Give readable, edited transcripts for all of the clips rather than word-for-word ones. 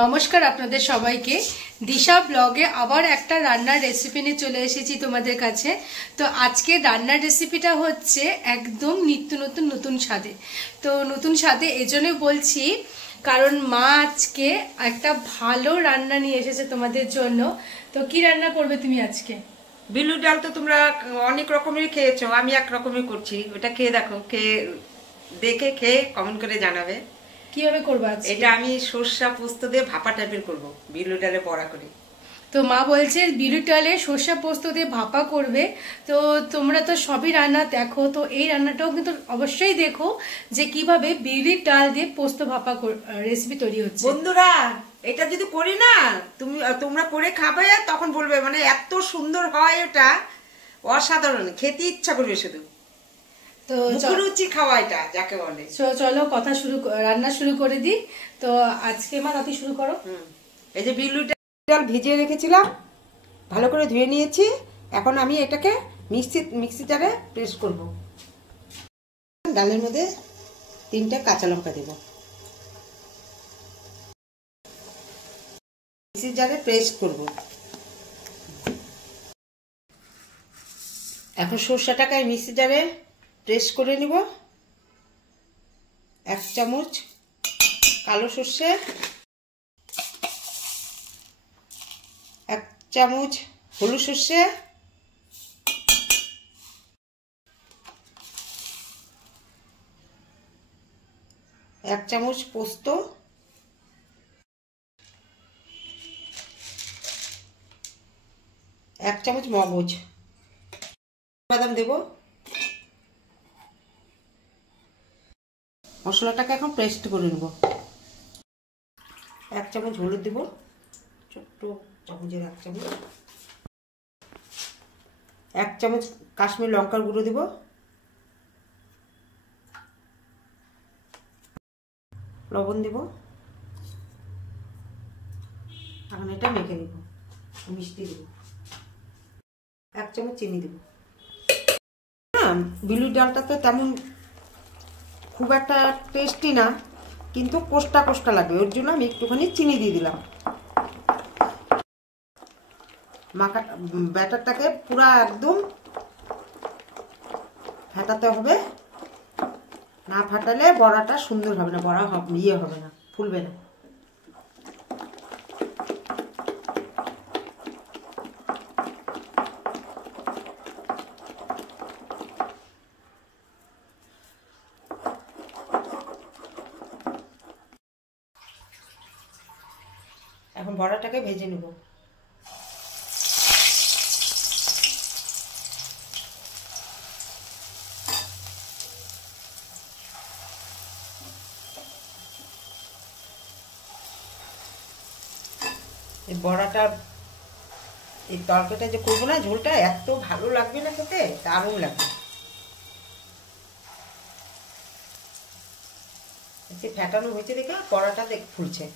নমস্কার আপনাদের সবাইকে দিশা ব্লগে আবার একটা রান্নার রেসিপি নিয়ে চলে এসেছি তোমাদের কাছে। তো আজকে রান্নার রেসিপিটা হচ্ছে একদম নিত্য নতুন স্বাদে। তো নতুন স্বাদে এজন্য বলছি কারণ মা আজকে একটা ভালো রান্না নিয়ে এসেছে তোমাদের জন্য। তো কি রান্না করবে তুমি আজকে? বিউলির ডাল তো তোমরা অনেক রকমের খেয়েছো, আমি এক রকমের করছি। ওটা খেয়ে দেখো, দেখে খেয়ে কমেন্ট করে জানাবে কিভাবে করবা। এটা আমি সরষা পোস্ত দিয়ে ভাপা টাইপের করবো, বিউলির ডালে বড়া করে। তো মা বলছে বিউলির ডালে সর্ষে পোস্ত দিয়ে ভাপা করবে। তো তোমরা তো সবই রান্না দেখো, তো এই রান্নাটাও কিন্তু অবশ্যই দেখো যে কিভাবে বিউলির ডাল দিয়ে পোস্ত ভাপা রেসিপি তৈরি হচ্ছে। বন্ধুরা, এটা যদি করি না তোমরা করে খাবে, তখন বলবে মানে এত সুন্দর হয়, এটা অসাধারণ, খেতে ইচ্ছা করবে শুধু। তো রুচি খাওয়া এটা যাকে বলে। চলো রান্না শুরু করে দিই। তো আজকে মা তাতে শুরু করো। এই যে বিউলির ডাল ভিজিয়ে রেখেছিলাম, ভালো করে ধুয়ে নিয়েছি। এখন আমি এটাকে মিক্সি জারে প্রেস করব। ডালের মধ্যে 3টা কাঁচা লঙ্কা দেব, মিক্সি জারে প্রেস করব। এখন সরষাটাকে মিক্সি জারে প্রেস করে নিব। 1 চামচ কালো সর্ষে, 1 চামচ হলুদ সর্ষে, 1 চামচ পোস্ত, 1 চামচ মগজ, বাদাম দেব। মশলাটাকে এখন পেস্ট করে নেব। 1 চামচ হলুদ দেব, ছোট্ট চামচের 1 চামচ। 1 চামচ কাশ্মীর লঙ্কার গুঁড়ো দেব, লবণ দেব। এখন এটা মেখে নেব। মিষ্টি দেব, 1 চামচ চিনি দেব। বিউলির ডালটা তো তেমন খুব একটা টেস্টি না, কিন্তু কোষ্টা কোষ্টা লাগবে, ওর জন্য আমি একটুখানি চিনি দিয়ে দিলাম। ব্যাটারটাকে পুরা একদম ফাটাতে হবে, না ফাটালে বড়াটা সুন্দর হবে না, বড়া হবে না, ফুলবে না। এখন বড়াটাকে ভেজে নেব। এই বড়াটা, এই তরকারিটা যে করবো না, ঝোলটা এত ভালো লাগবে না খেতে, দারুণ লাগবে। ফ্যাটানো হয়েছে দেখে বড়াটা ফুলছে।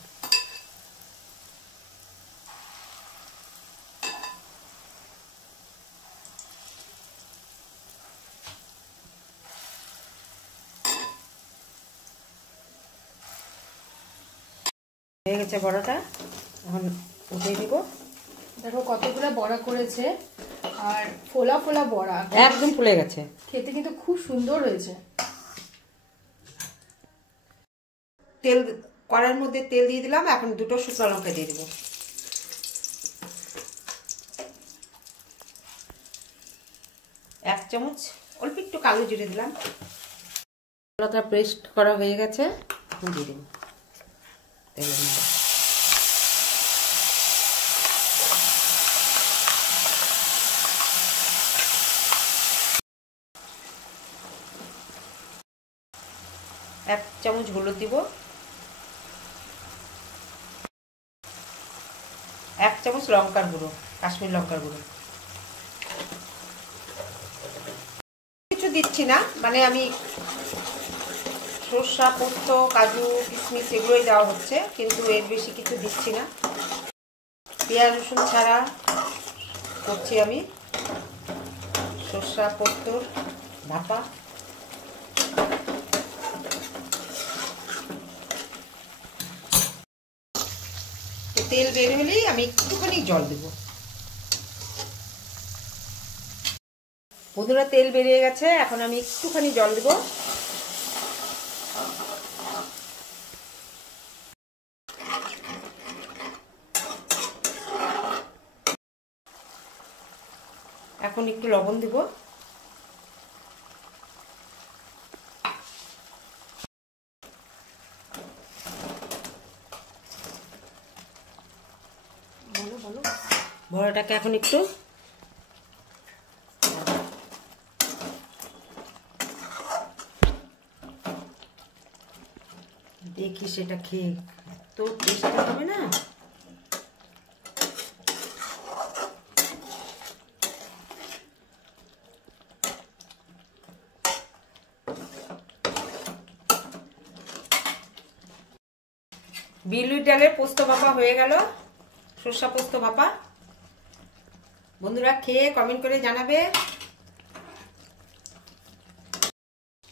হয়ে গেছে বড়াটা, এখন উঠিয়ে দিব। দেখো কতগুলো বড়া করেছে, আর ফোলা ফোলা বড়া, একদম ফুলে গেছে, খেতে কিন্তু খুব সুন্দর হয়েছে। কড়াইয়ের মধ্যে তেল দিয়ে দিলাম। এখন 2টো শুকনো লঙ্কা দিয়ে দিব, 1 চামচ অল্প একটু কালো জিরে দিলাম। মশলাটা পেস্ট করা হয়ে গেছে, এখন দিয়ে দিব তেলের মধ্যে। এক চামচ হলুদ দিব, 1 চামচ লঙ্কার গুঁড়ো, কাশ্মীর লঙ্কার গুঁড়ো। কিছু দিচ্ছি না, মানে আমি সরষা পোস্ত কাজু কিশমিশ এগুলোই দেওয়া হচ্ছে, কিন্তু এর বেশি কিছু দিচ্ছি না। পেঁয়াজ রসুন ছাড়া করছি আমি সরষা পোস্তর ভাপা। তেল বের হলেই আমি একটুখানি জল দেব। বন্ধুরা তেল বেরিয়ে গেছে, এখন আমি একটুখানি জল দেব। এখন একটু লবণ দেব। বড়াটাকে এখন একটু দেখি, সেটা খেয়ে এত টেস্টি হবে না। বিউলির ডালের পোস্ত ভাপা হয়ে গেল, সরষা পোস্ত ভাপা। বন্ধুরা খেয়ে কমেন্ট করে জানাবে।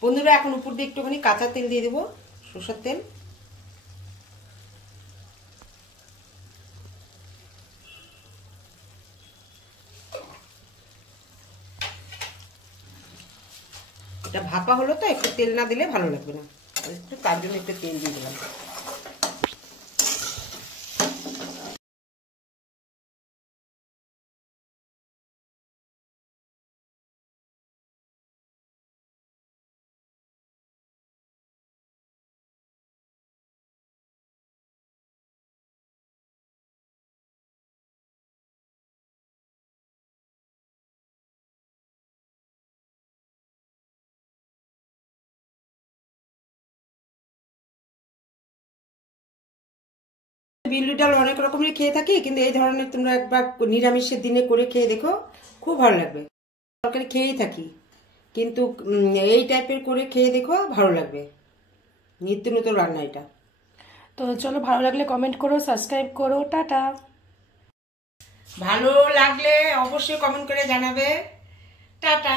বন্ধুরা এখন উপর দিয়ে একটুখানি কাঁচা তেল দিয়ে দেবো, সরষের তেল। এটা ভাপা হলো তো, একটু তেল না দিলে ভালো লাগবে না, একটু তার জন্য একটু তেল দিয়ে দিলাম। বিউলির ডাল অনেক রকমের খেয়ে থাকি, কিন্তু এই ধরনের তোমরা একবার নিরামিষের দিনে করে খেয়ে দেখো, খুব ভালো লাগবে। তরকারি খেয়েই থাকি, কিন্তু এই টাইপের করে খেয়ে দেখো, ভালো লাগবে। নিত্য নতুন রান্না এটা। তো চলো, ভালো লাগলে কমেন্ট করো, সাবস্ক্রাইব করো, টাটা। ভালো লাগলে অবশ্যই কমেন্ট করে জানাবে, টাটা।